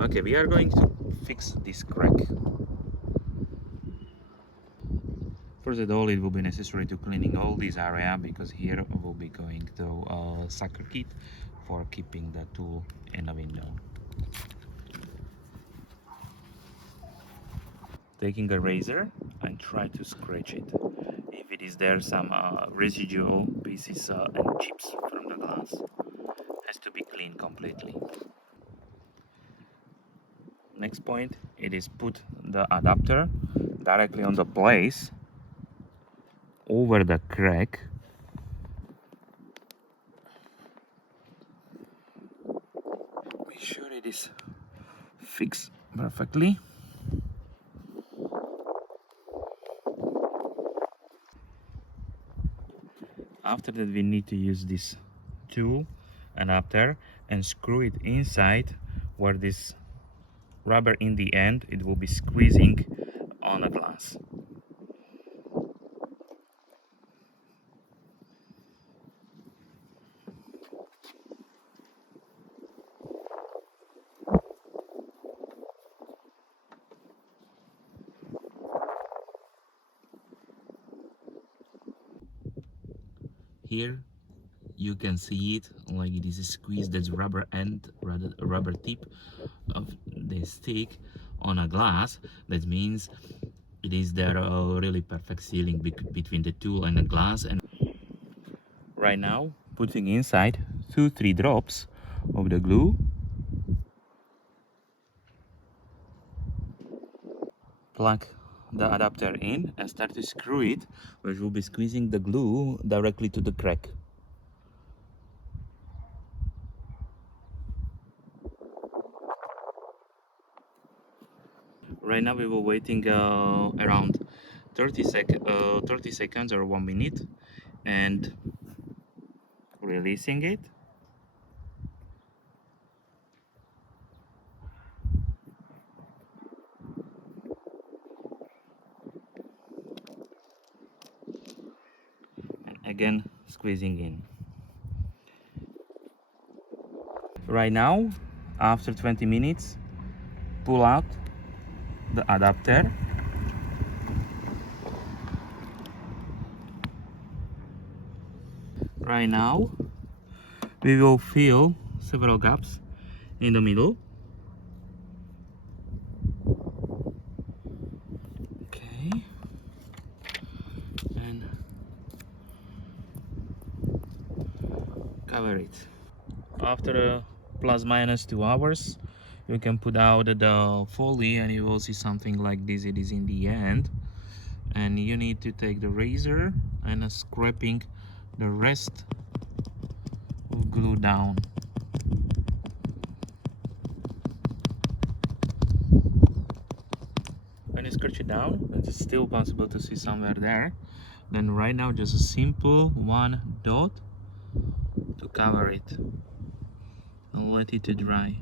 Okay, we are going to fix this crack. First of all, it will be necessary to cleaning all this area, because here we'll be going to a sucker kit for keeping the tool in the window. Taking a razor and try to scratch it. If it is there some residual pieces and chips from the glass, has to be cleaned completely. Next point, it is put the adapter directly on the place over the crack. Make sure it is fixed perfectly. After that, we need to use this tool adapter and screw it inside where this rubber in the end, it will be squeezing on the glass. Here you can see it like it is squeezed, that's rubber end, rubber tip of the stick on a glass. That means it is there a really perfect sealing between the tool and the glass. And right now, putting inside 2-3 drops of the glue. Plug the adapter in and start to screw it, which will be squeezing the glue directly to the crack. Right now we were waiting around 30 seconds or 1 minute and releasing it. And again squeezing in. Right now, after 20 minutes, pull out the adapter. Right now, we will fill several gaps in the middle. Okay. And cover it. After plus minus 2 hours, you can put out the foley and you will see something like this. It is in the end, and you need to take the razor and scraping the rest of glue down. When you scratch it down, it's still possible to see somewhere there. Then right now just a simple 1 dot to cover it and let it to dry.